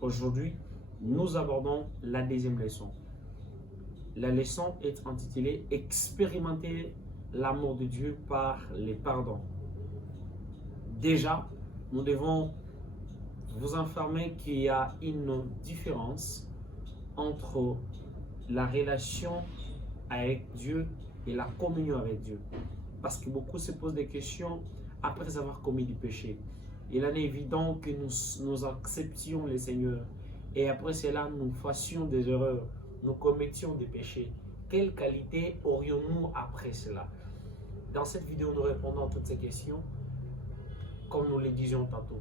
Aujourd'hui, nous abordons la deuxième leçon. La leçon est intitulée Expérimenter l'amour de Dieu par les pardons. Déjà, nous devons vous informer qu'il y a une différence entre la relation avec Dieu et la communion avec Dieu. Parce que beaucoup se posent des questions après avoir commis du péché. Il est évident que nous acceptions le Seigneur et après cela nous fassions des erreurs, nous commettions des péchés. Quelle qualité aurions-nous après cela? Dans cette vidéo, nous répondons à toutes ces questions comme nous le disions tantôt.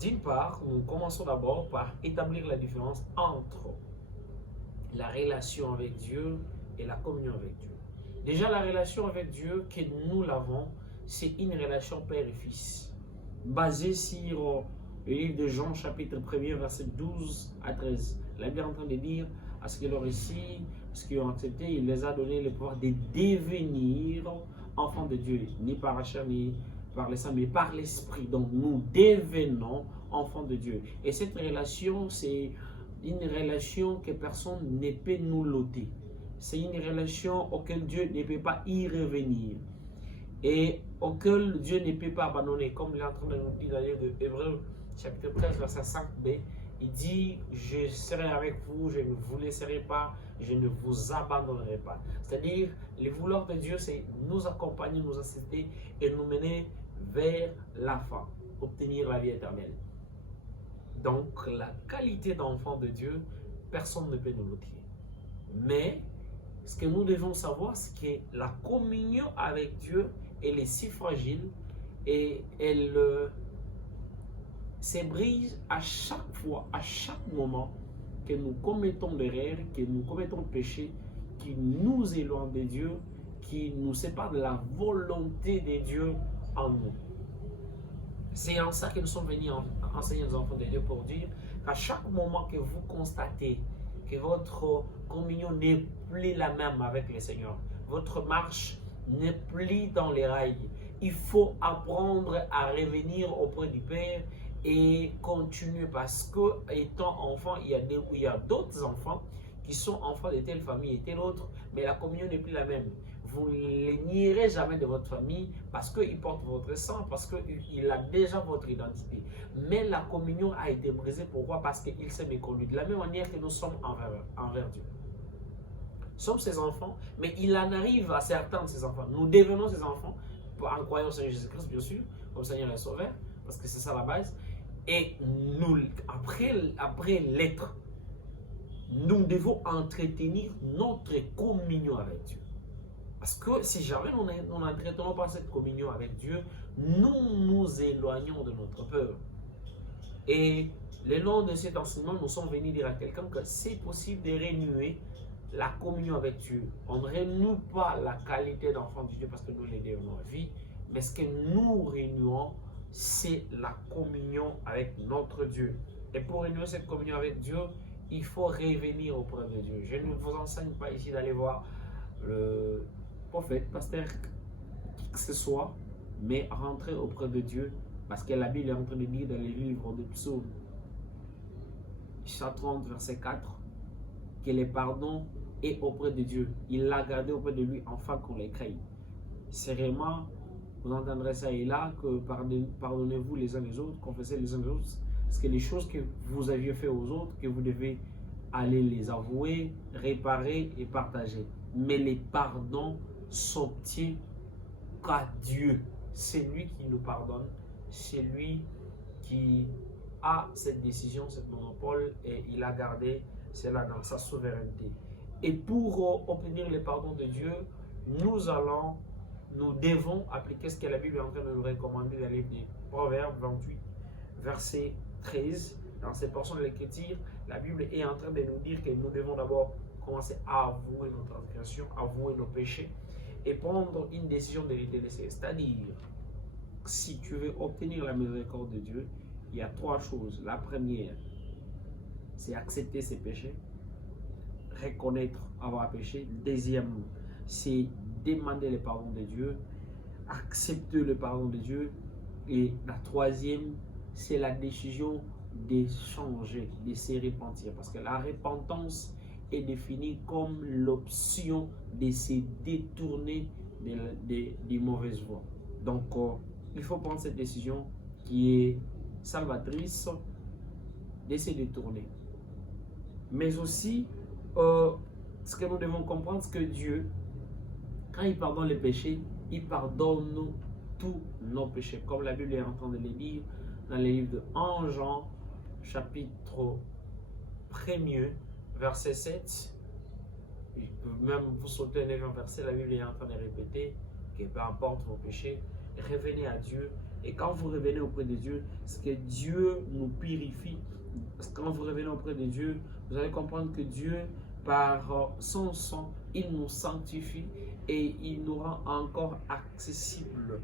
D'une part, nous commençons d'abord par établir la différence entre la relation avec Dieu et la communion avec Dieu. Déjà, la relation avec Dieu que nous l'avons, c'est une relation père et fils, basée sur le livre de Jean, chapitre 1er, verset 12 à 13. La Bible est en train de dire à ce que leur récit, ce qu'ils ont accepté, il les a donné le pouvoir de devenir enfants de Dieu, ni par la chair, ni par le sang, mais par l'esprit. Donc, nous devenons enfants de Dieu. Et cette relation, c'est une relation que personne ne peut nous l'ôter. C'est une relation auquel Dieu ne peut pas y revenir et auquel Dieu ne peut pas abandonner. Comme il est en train de nous dire dans le livre de Hébreux, chapitre 13, verset 5b, il dit « Je serai avec vous, je ne vous laisserai pas, je ne vous abandonnerai pas. » C'est-à-dire, le vouloir de Dieu, c'est nous accompagner, nous assister et nous mener vers la fin, obtenir la vie éternelle. Donc, la qualité d'enfant de Dieu, personne ne peut nous l'ôter. Mais, ce que nous devons savoir, c'est que la communion avec Dieu, elle est si fragile et elle se brise à chaque fois, à chaque moment que nous commettons des erreurs, que nous commettons des péchés qui nous éloignent de Dieu, qui nous séparent de la volonté de Dieu en nous. C'est en ça que nous sommes venus enseigner aux enfants de Dieu pour dire qu'à chaque moment que vous constatez que votre communion n'est plus la même avec le Seigneur, votre marche n'est plus dans les rails, il faut apprendre à revenir auprès du Père et continuer, parce que étant enfant, il y a d'autres enfants qui sont enfants de telle famille et telle autre, mais la communion n'est plus la même. Vous ne les nierez jamais de votre famille parce qu'il porte votre sang, parce qu'il a déjà votre identité. Mais la communion a été brisée. Pourquoi? Parce qu'il s'est méconnu. De la même manière que nous sommes envers Dieu. Nous sommes ses enfants, mais il en arrive à certains de ses enfants. Nous devenons ses enfants en croyant au Seigneur Jésus-Christ, bien sûr, comme Seigneur et Sauveur, parce que c'est ça la base. Et nous, après l'être, nous devons entretenir notre communion avec Dieu. Parce que si jamais nous n'entretenons pas cette communion avec Dieu, nous nous éloignons de notre peur. Et le long de cet enseignement, nous sommes venus dire à quelqu'un que c'est possible de renouer la communion avec Dieu. On ne renoue pas la qualité d'enfant de Dieu parce que nous les devenons en vie, mais ce que nous renouons, c'est la communion avec notre Dieu. Et pour renouer cette communion avec Dieu, il faut revenir auprès de Dieu. Je ne vous enseigne pas ici d'aller voir le prophète, pasteur, qui que ce soit, mais rentrer auprès de Dieu, parce que la Bible est en train de dire dans les livres de Psaumes, chapitre 30, verset 4, que le pardon est auprès de Dieu. Il l'a gardé auprès de lui afin qu'on les craigne. C'est vraiment, vous entendrez ça et là, que pardonnez-vous les uns les autres, confessez les uns les autres, parce que les choses que vous aviez fait aux autres, que vous devez aller les avouer, réparer et partager. Mais les pardons s'obtient qu'à Dieu. C'est lui qui nous pardonne, c'est lui qui a cette décision, cette monopole, et il a gardé cela dans sa souveraineté. Et pour obtenir le pardon de Dieu, nous devons appliquer ce que la Bible est en train de nous recommander dans le livre des Proverbes 28, verset 13. Dans cette portion de l'écriture, la Bible est en train de nous dire que nous devons d'abord commencer à avouer nos transgressions, avouer nos péchés et prendre une décision de les délaisser. C'est-à-dire, si tu veux obtenir la miséricorde de Dieu, il y a trois choses. La première, c'est accepter ses péchés, reconnaître avoir péché. Deuxième, c'est demander le pardon de Dieu, accepter le pardon de Dieu. Et la troisième, c'est la décision de changer, de se repentir. Parce que la repentance est définie comme l'option de se détourner des mauvaises voies. Donc, il faut prendre cette décision qui est salvatrice de se détourner. Mais aussi, ce que nous devons comprendre, c'est que Dieu, quand il pardonne les péchés, il pardonne tous nos péchés. Comme la Bible est en train de le dire dans les livres de 1 Jean, chapitre 1er, verset 7. Même vous sautez un verset, la Bible est en train de répéter que peu importe vos péchés, revenez à Dieu. Et quand vous revenez auprès de Dieu, c'est que Dieu nous purifie. Parce que quand vous revenez auprès de Dieu, vous allez comprendre que Dieu, par son sang, il nous sanctifie et il nous rend encore accessibles.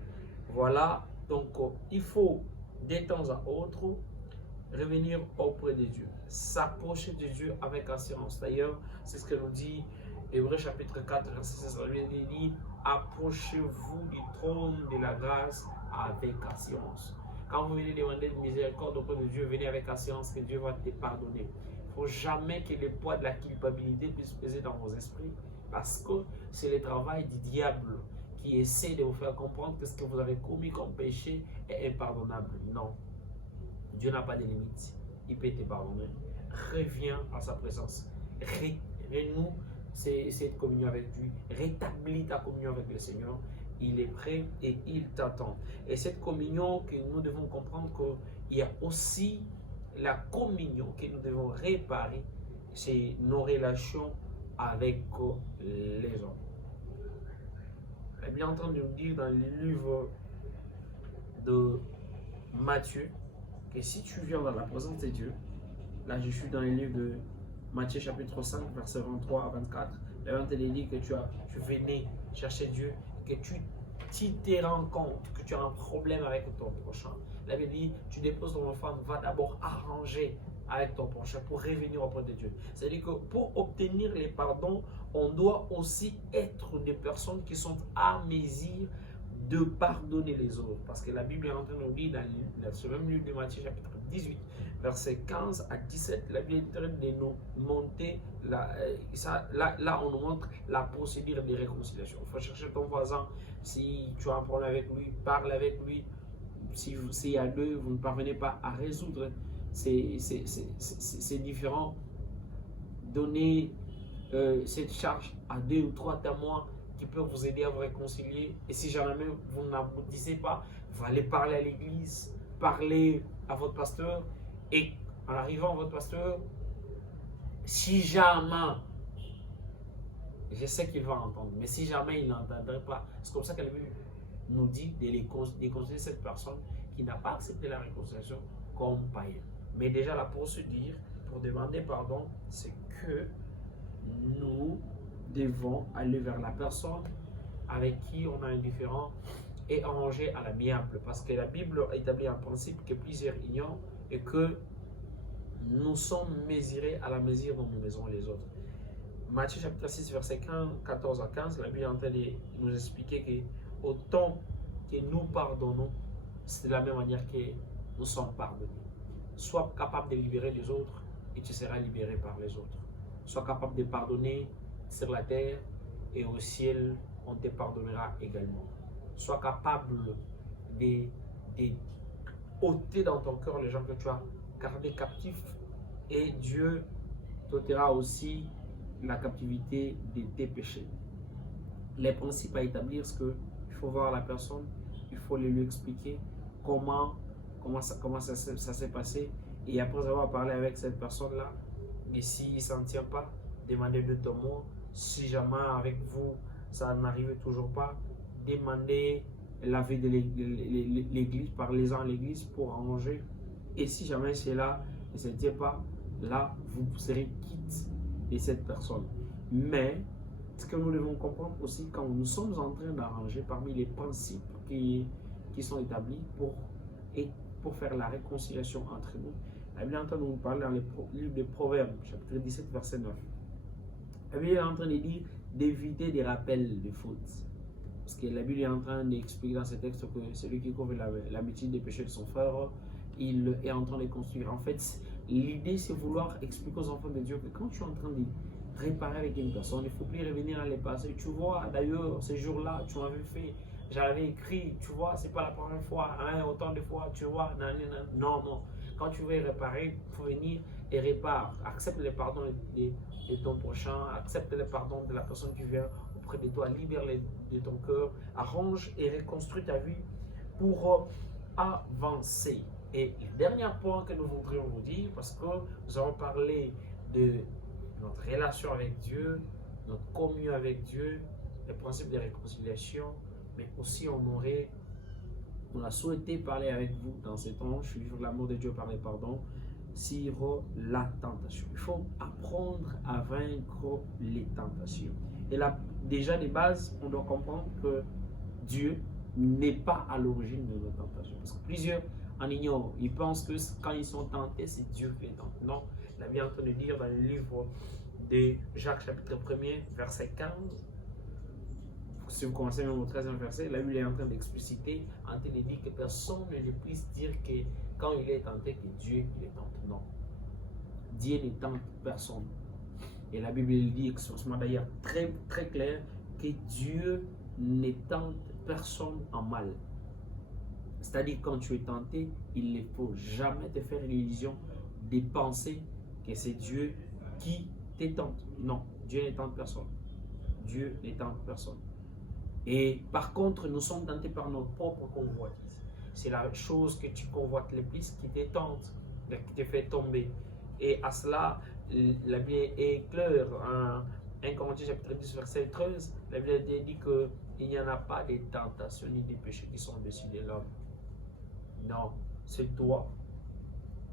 Voilà, donc il faut de temps à autre revenir auprès de Dieu, s'approcher de Dieu avec assurance. D'ailleurs, c'est ce que nous dit Hébreux chapitre 4, verset 16. Il dit, approchez-vous du trône de la grâce avec assurance. Quand vous venez demander de miséricorde auprès de Dieu, venez avec assurance que Dieu va te pardonner. Il ne faut jamais que le poids de la culpabilité puisse peser dans vos esprits, parce que c'est le travail du diable qui essaie de vous faire comprendre que ce que vous avez commis comme péché est impardonnable. Non. Dieu n'a pas de limite. Il peut te pardonner. Reviens à sa présence. Renoue cette communion avec lui. Rétablis ta communion avec le Seigneur. Il est prêt et il t'attend. Et cette communion que nous devons comprendre qu'il y a aussi la communion que nous devons réparer, c'est nos relations avec les hommes. Elle est bien en train de nous dire dans le livre de Matthieu que si tu viens dans la présence de Dieu, là je suis dans le livre de Matthieu chapitre 5, verset 23 à 24, là on te dit que tu venais chercher Dieu, que tu te rends compte que tu as un problème avec ton prochain. La Bible dit, tu déposes ton enfant, va d'abord arranger avec ton prochain pour revenir auprès de Dieu. C'est-à-dire que pour obtenir les pardons, on doit aussi être des personnes qui sont à mesure de pardonner les autres. Parce que la Bible est en train de nous dire dans ce même livre de Matthieu chapitre 18, verset 15 à 17, la Bible est en train de nous monter, là on nous montre la procédure de réconciliation. Il faut chercher ton voisin, si tu as un problème avec lui, parle avec lui. Si à deux, vous ne parvenez pas à résoudre c'est différent. Donnez cette charge à 2 ou 3 témoins qui peuvent vous aider à vous réconcilier. Et si jamais vous n'aboutissez pas, vous allez parler à l'église, parler à votre pasteur. Et en arrivant à votre pasteur, si jamais, je sais qu'il va entendre, mais si jamais il n'entendrait pas, c'est comme ça que la Bible nous dit de considérer cette personne qui n'a pas accepté la réconciliation comme païen. Mais déjà la procédure pour demander pardon, c'est que nous devons aller vers la personne avec qui on a un différend et arranger à l'amiable. Parce que la Bible établit un principe que plusieurs ignorent et que nous sommes mesurés à la mesure dont nous mesurons les autres. Matthieu chapitre 6, verset 14 à 15, la Bible est en train de nous expliquer que autant que nous pardonnons, c'est de la même manière que nous sommes pardonnés. Sois capable de libérer les autres et tu seras libéré par les autres. Sois capable de pardonner sur la terre et au ciel, on te pardonnera également. Sois capable de ôter dans ton cœur les gens que tu as gardés captifs et Dieu t'ôtera aussi la captivité de tes péchés. Les principes à établir, c'est qu'il faut voir la personne, il faut lui expliquer comment ça s'est passé. Et après avoir parlé avec cette personne-là, et s'il ne s'en tient pas, demandez de témoins. Si jamais avec vous, ça n'arrive toujours pas, demandez l'avis de l'église, parlez-en à l'église pour arranger. Et si jamais c'est là, ne se tient pas, là, vous serez quitte de cette personne. Mais, ce que nous devons comprendre aussi, quand nous sommes en train d'arranger parmi les principes qui sont établis pour faire la réconciliation entre nous, la Bible est en train de nous parler dans le livre de Proverbes, chapitre 17, verset 9. La Bible est en train de dire d'éviter des rappels de fautes. Parce que la Bible est en train d'expliquer dans ce texte que celui qui couvre l'habitude des péchés de son frère il est en train de construire. En fait, l'idée, c'est vouloir expliquer aux enfants de Dieu que quand tu es en train de réparer avec une personne, il ne faut plus revenir dans le passé. Tu vois, d'ailleurs, ces jours-là, tu m'avais fait, j'avais écrit, tu vois, c'est pas la première fois, hein, autant de fois, tu vois, non, non. Quand tu veux réparer, il faut venir et répare. Accepte le pardon de ton prochain, accepte le pardon de la personne qui vient auprès de toi, libère-les de ton cœur, arrange et reconstruis ta vie pour avancer. Et le dernier point que nous voudrions vous dire, parce que nous avons parlé de notre relation avec Dieu, notre communion avec Dieu, les principes de réconciliation, mais aussi on a souhaité parler avec vous dans ces temps, je suis vivre l'amour de Dieu par le pardon, sur la tentation. Il faut apprendre à vaincre les tentations. Et là, déjà de base, on doit comprendre que Dieu n'est pas à l'origine de nos tentations. Parce que plusieurs en ignorent. Ils pensent que quand ils sont tentés, c'est Dieu qui les tente. Non, la Bible est en train de dire dans le livre de Jacques chapitre 1er, verset 15, si vous commencez même au 13e verset, la Bible est en train d'expliciter, en train de dire que personne ne puisse dire que quand il est tenté, que Dieu le tente. Non. Dieu ne tente personne. Et la Bible dit expressement d'ailleurs très, très clair que Dieu ne tente personne en mal. C'est-à-dire quand tu es tenté, il ne faut jamais te faire l'illusion de penser que c'est Dieu qui te tente. Non, Dieu ne tente personne. Dieu ne tente personne. Et par contre, nous sommes tentés par notre propre convoitise. C'est la chose que tu convoites le plus qui te tente, qui te fait tomber. Et à cela, la Bible est claire. 1 Corinthiens chapitre 10, verset 13, la Bible dit qu'il n'y en a pas de tentations ni de péchés qui sont au-dessus de l'homme. Non, c'est toi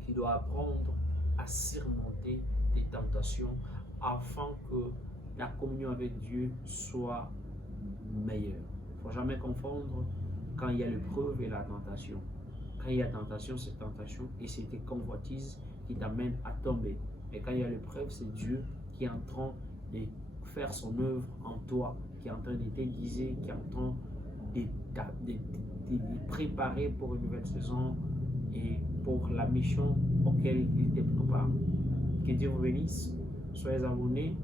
qui dois apprendre à surmonter tes tentations afin que la communion avec Dieu soit meilleure. Il ne faut jamais confondre quand il y a l'épreuve et la tentation. Quand il y a tentation, c'est tentation et c'est tes convoitises qui t'amènent à tomber. Et quand il y a l'épreuve, c'est Dieu qui est en train de faire son œuvre en toi, qui est en train de t'aiguiser, qui est en train de préparer pour une nouvelle saison et pour la mission auquel il te prépare. Que Dieu vous bénisse. Soyez abonnés.